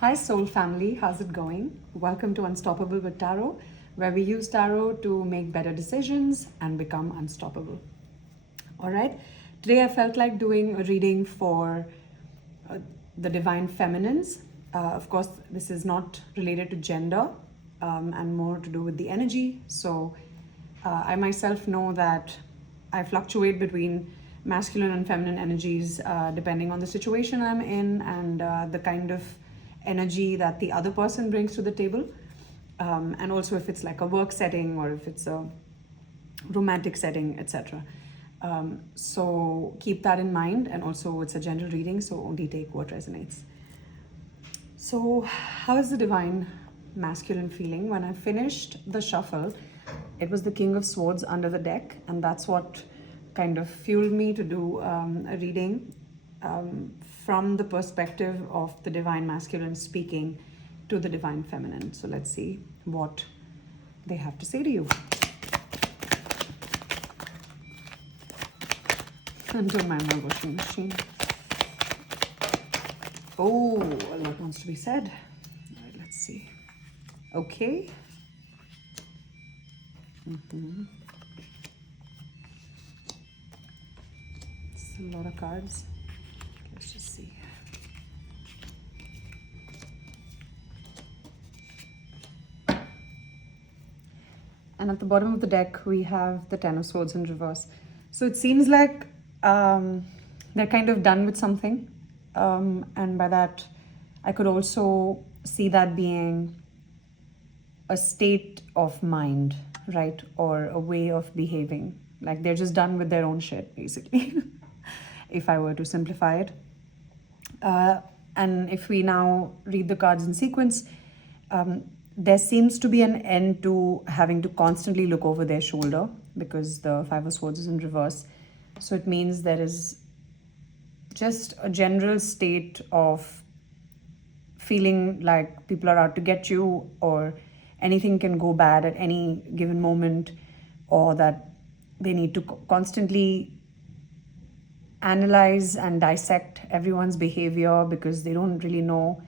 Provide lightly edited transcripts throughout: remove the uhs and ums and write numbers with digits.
Hi soul family, how's it going? Welcome to Unstoppable with Tarot, where we use tarot to make better decisions and become unstoppable. All right, today I felt like doing a reading for the divine feminines. Of course, this is not related to gender and more to do with the energy. So I myself know that I fluctuate between masculine and feminine energies depending on the situation I'm in and the kind of energy that the other person brings to the table. And also if it's like a work setting or if it's a romantic setting, etc. So keep that in mind, and also it's a general reading, so only take what resonates. So how is the divine masculine feeling? When I finished the shuffle, it was the King of Swords under the deck, and that's what kind of fueled me to do a reading from the perspective of the divine masculine speaking to the divine feminine. So let's see what they have to say to you. And don't mind my washing machine. Oh, a lot wants to be said. All right, let's see. Okay. It's a lot of cards. Let's just see. And at the bottom of the deck, we have the Ten of Swords in reverse. So it seems like they're kind of done with something. And by that, I could also see that being a state of mind, right? Or a way of behaving. Like they're just done with their own shit, basically, if I were to simplify it. And if we now read the cards in sequence, there seems to be an end to having to constantly look over their shoulder because the Five of Swords is in reverse. So it means there is just a general state of feeling like people are out to get you, or anything can go bad at any given moment, or that they need to constantly analyze and dissect everyone's behavior because they don't really know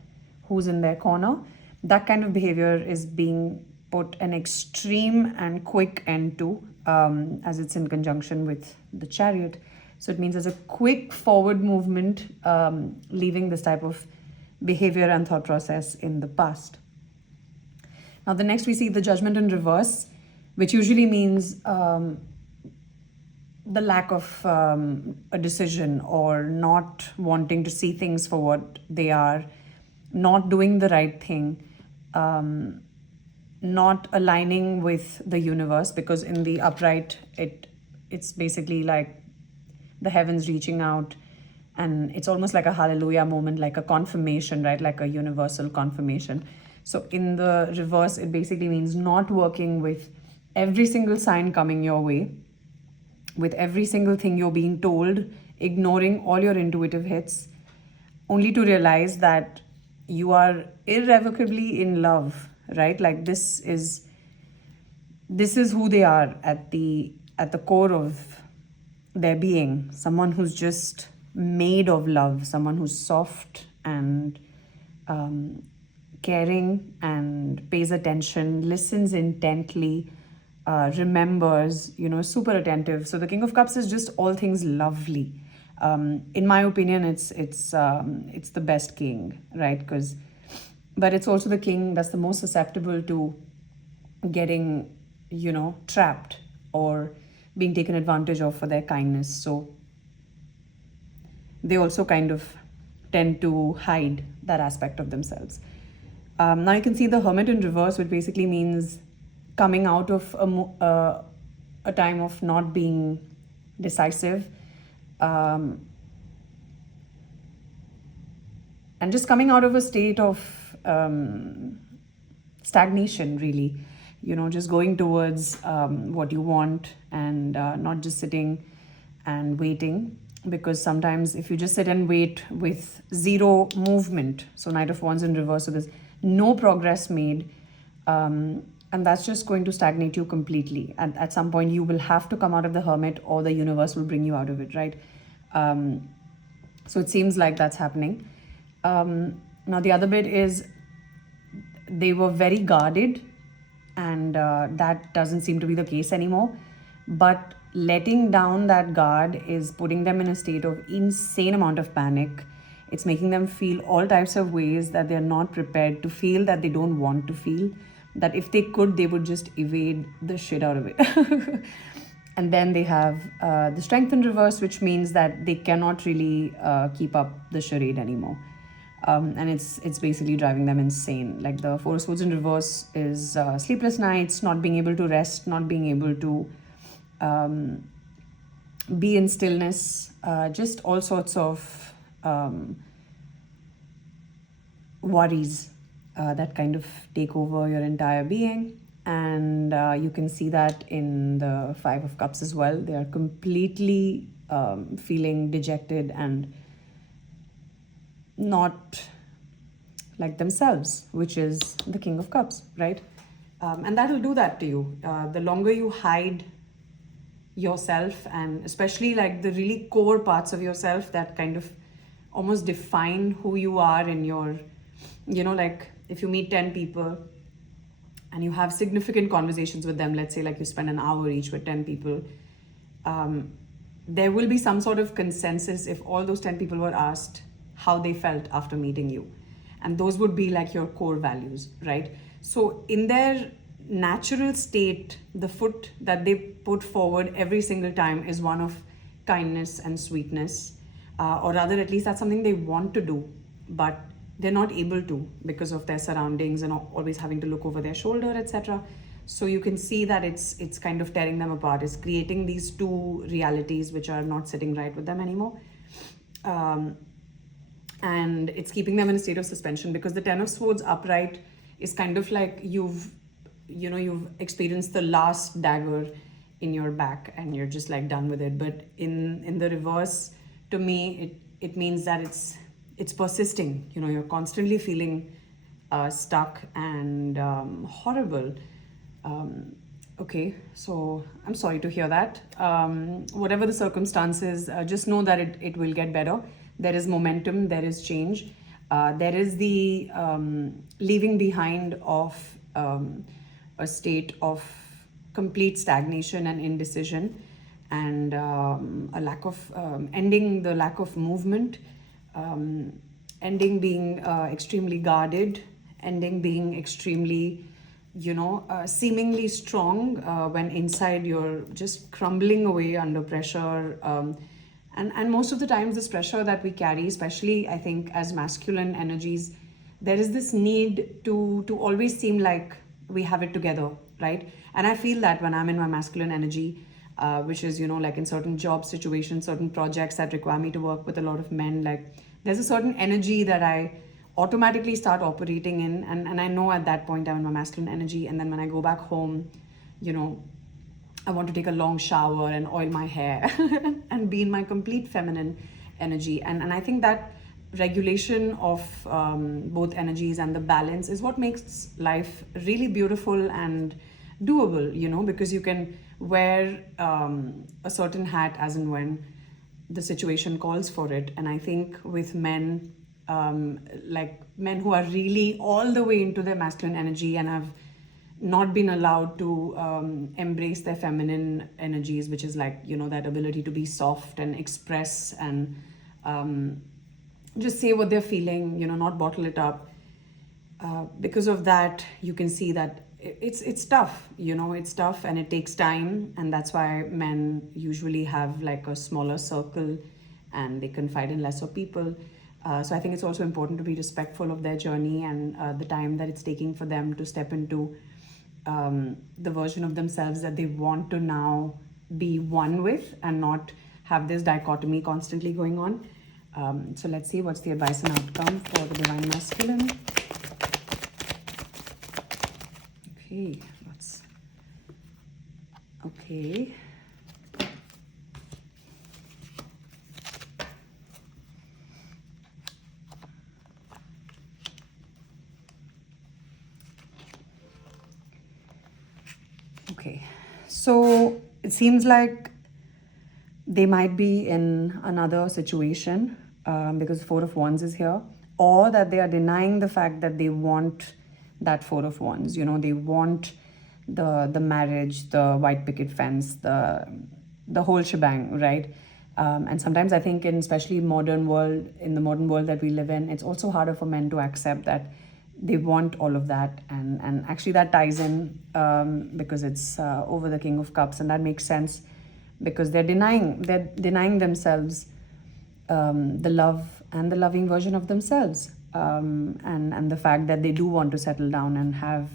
who's in their corner. That kind of behavior is being put an extreme and quick end to, as it's in conjunction with the Chariot. So it means there's a quick forward movement, leaving this type of behavior and thought process in the past. Now the next we see the Judgment in reverse, which usually means the lack of a decision, or not wanting to see things for what they are, not doing the right thing, not aligning with the universe, because in the upright it's basically like the heavens reaching out, and it's almost like a hallelujah moment, like a confirmation, right? Like a universal confirmation. So in the reverse, it basically means not working with every single sign coming your way, with every single thing you're being told, ignoring all your intuitive hits, only to realize that you are irrevocably in love, right? Like this is who they are at the core of their being. Someone who's just made of love, someone who's soft and caring and pays attention, listens intently, remembers, super attentive. So the King of Cups is just all things lovely. In my opinion, it's the best king, right? But it's also the king that's the most susceptible to getting, trapped or being taken advantage of for their kindness. So they also kind of tend to hide that aspect of themselves. Now you can see the Hermit in reverse, which basically means coming out of a time of not being decisive, and just coming out of a state of stagnation, really. Just going towards what you want, and not just sitting and waiting. Because sometimes if you just sit and wait with zero movement, so Knight of Wands in reverse, so there's no progress made, and that's just going to stagnate you completely. And at some point you will have to come out of the Hermit, or the universe will bring you out of it, right? So it seems like that's happening. Now the other bit is they were very guarded, and that doesn't seem to be the case anymore. But letting down that guard is putting them in a state of insane amount of panic. It's making them feel all types of ways that they're not prepared to feel, that they don't want to feel, that if they could, they would just evade the shit out of it. And then they have the strength in reverse, which means that they cannot really keep up the charade anymore. And it's basically driving them insane. Like the Four of Swords in reverse is sleepless nights, not being able to rest, not being able to be in stillness, just all sorts of worries that kind of take over your entire being. And you can see that in the Five of Cups as well. They are completely feeling dejected and not like themselves, which is the King of Cups, right? And that will do that to you. The longer you hide yourself, and especially like the really core parts of yourself that kind of almost define who you are in your, like if you meet 10 people and you have significant conversations with them, let's say like you spend an hour each with 10 people, there will be some sort of consensus if all those 10 people were asked how they felt after meeting you. And those would be like your core values, right? So in their natural state, the foot that they put forward every single time is one of kindness and sweetness, or rather, at least that's something they want to do, but they're not able to because of their surroundings and always having to look over their shoulder, etc. So you can see that it's kind of tearing them apart. It's creating these two realities which are not sitting right with them anymore. And it's keeping them in a state of suspension, because the Ten of Swords upright is kind of like you've experienced the last dagger in your back and you're just like done with it. But in the reverse, to me, it means that it's persisting. You're constantly feeling stuck and horrible. Okay, so I'm sorry to hear that. Whatever the circumstances, just know that it will get better. There is momentum, there is change. There is the leaving behind of a state of complete stagnation and indecision, and a lack of ending the lack of movement, ending being extremely guarded, ending being extremely seemingly strong when inside you're just crumbling away under pressure. And most of the times this pressure that we carry, especially I think as masculine energies, there is this need to always seem like we have it together, right? And I feel that when I'm in my masculine energy, which is, like in certain job situations, certain projects that require me to work with a lot of men, like there's a certain energy that I automatically start operating in. And I know at that point I'm in my masculine energy. And then when I go back home, I want to take a long shower and oil my hair and be in my complete feminine energy. And I think that regulation of both energies and the balance is what makes life really beautiful and doable, because you can wear a certain hat as and when the situation calls for it. And I think with men, like men who are really all the way into their masculine energy and have not been allowed to embrace their feminine energies, which is like, that ability to be soft and express and just say what they're feeling, not bottle it up. Because of that, you can see that it's tough, it's tough and it takes time. And that's why men usually have like a smaller circle and they confide in lesser people. So I think it's also important to be respectful of their journey and the time that it's taking for them to step into the version of themselves that they want to now be one with, and not have this dichotomy constantly going on. So let's see what's the advice and outcome for the Divine Masculine. Okay, okay. Okay, so it seems like they might be in another situation because Four of Wands is here, or that they are denying the fact that they want that Four of Wands. They want the marriage, the white picket fence, the whole shebang, right? And sometimes I think in the modern world that we live in, it's also harder for men to accept that they want all of that. And actually that ties in because it's over the King of Cups, and that makes sense because they're denying themselves the love and the loving version of themselves, and the fact that they do want to settle down and have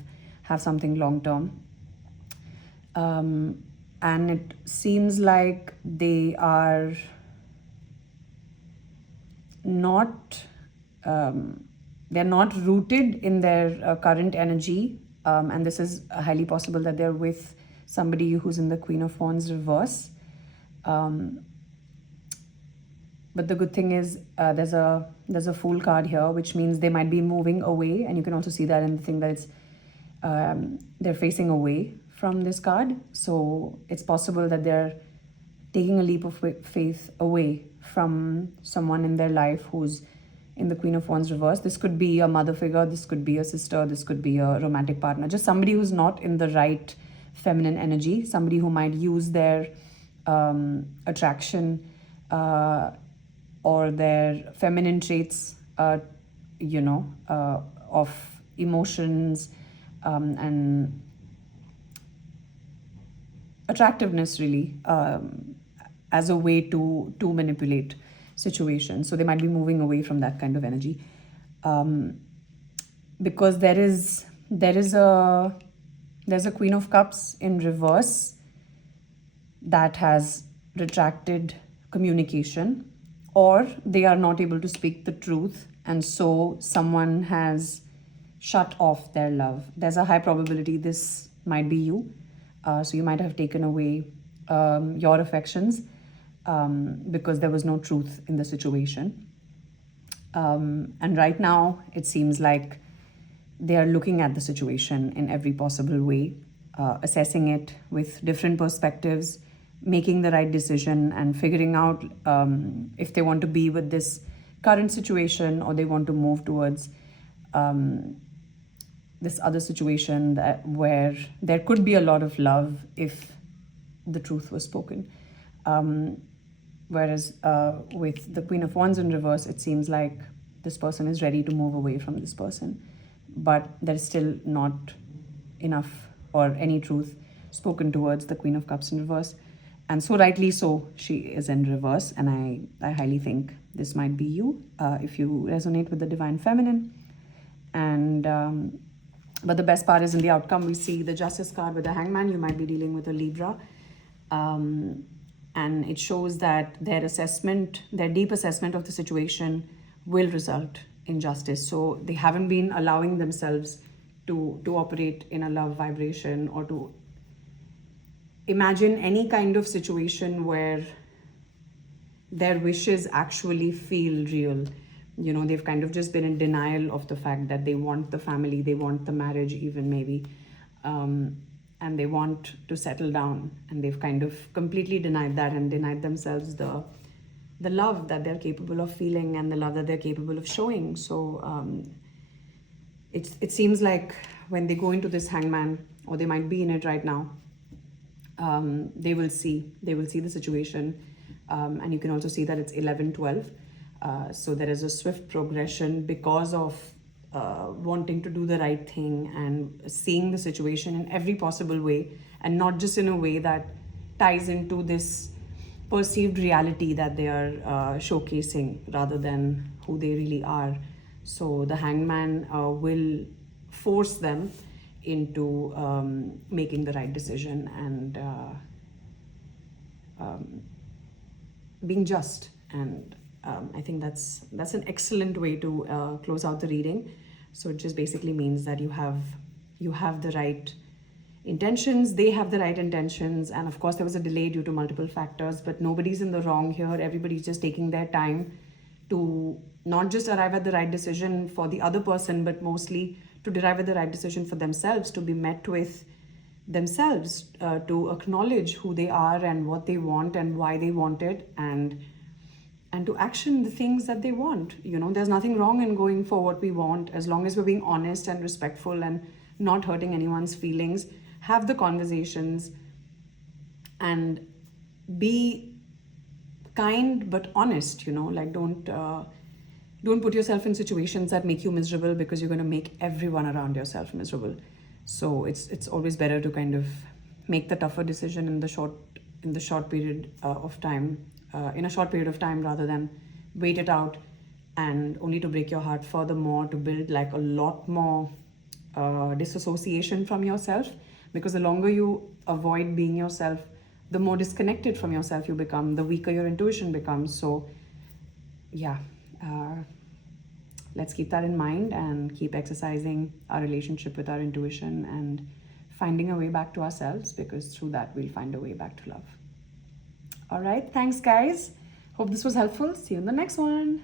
something long term. And it seems like they are not they're not rooted in their current energy, and this is highly possible that they're with somebody who's in the Queen of Wands reverse. But the good thing is there's a Fool card here, which means they might be moving away, and you can also see that in the thing that it's they're facing away from this card. So it's possible that they're taking a leap of faith away from someone in their life who's in the Queen of Wands reverse. This could be a mother figure, this could be a sister, this could be a romantic partner, just somebody who's not in the right feminine energy, somebody who might use their attraction or their feminine traits, of emotions and attractiveness, really, as a way to manipulate situations. So they might be moving away from that kind of energy, because there's a Queen of Cups in reverse that has retracted communication, or they are not able to speak the truth, and so someone has shut off their love. There's a high probability this might be you. So you might have taken away your affections because there was no truth in the situation. And right now, it seems like they are looking at the situation in every possible way, assessing it with different perspectives, making the right decision, and figuring out if they want to be with this current situation or they want to move towards this other situation where there could be a lot of love if the truth was spoken. Whereas with the Queen of Wands in reverse, it seems like this person is ready to move away from this person, but there's still not enough or any truth spoken towards the Queen of Cups in reverse. And so rightly so, she is in reverse, and I highly think this might be you if you resonate with the Divine Feminine. And but the best part is in the outcome, we see the Justice card with the Hangman. You might be dealing with a Libra. And it shows that their deep assessment of the situation will result in justice. So they haven't been allowing themselves to operate in a love vibration or to imagine any kind of situation where their wishes actually feel real. They've kind of just been in denial of the fact that they want the family, they want the marriage even maybe, and they want to settle down, and they've kind of completely denied that and denied themselves the love that they're capable of feeling and the love that they're capable of showing. So it seems like when they go into this Hangman, or they might be in it right now, they will see the situation, and you can also see that it's 11-12. So there is a swift progression because of wanting to do the right thing and seeing the situation in every possible way, and not just in a way that ties into this perceived reality that they are showcasing rather than who they really are. So the Hangman will force them into making the right decision and being just. And I think that's an excellent way to close out the reading. So it just basically means that you have the right intentions, they have the right intentions, and of course there was a delay due to multiple factors, but nobody's in the wrong here. Everybody's just taking their time to not just arrive at the right decision for the other person, but mostly to derive at the right decision for themselves, to be met with themselves, to acknowledge who they are and what they want and why they want it, and and to action the things that they want. You know, there's nothing wrong in going for what we want as long as we're being honest and respectful and not hurting anyone's feelings. Have the conversations and be kind but honest, you know, like don't put yourself in situations that make you miserable, because you're going to make everyone around yourself miserable. So it's always better to kind of make the tougher decision in the short period of time, in a short period of time, rather than wait it out and only to break your heart furthermore, to build like a lot more disassociation from yourself. Because the longer you avoid being yourself, the more disconnected from yourself you become, the weaker your intuition becomes. So yeah, let's keep that in mind and keep exercising our relationship with our intuition and finding a way back to ourselves, because through that we'll find a way back to love. All right, thanks guys. Hope this was helpful. See you in the next one.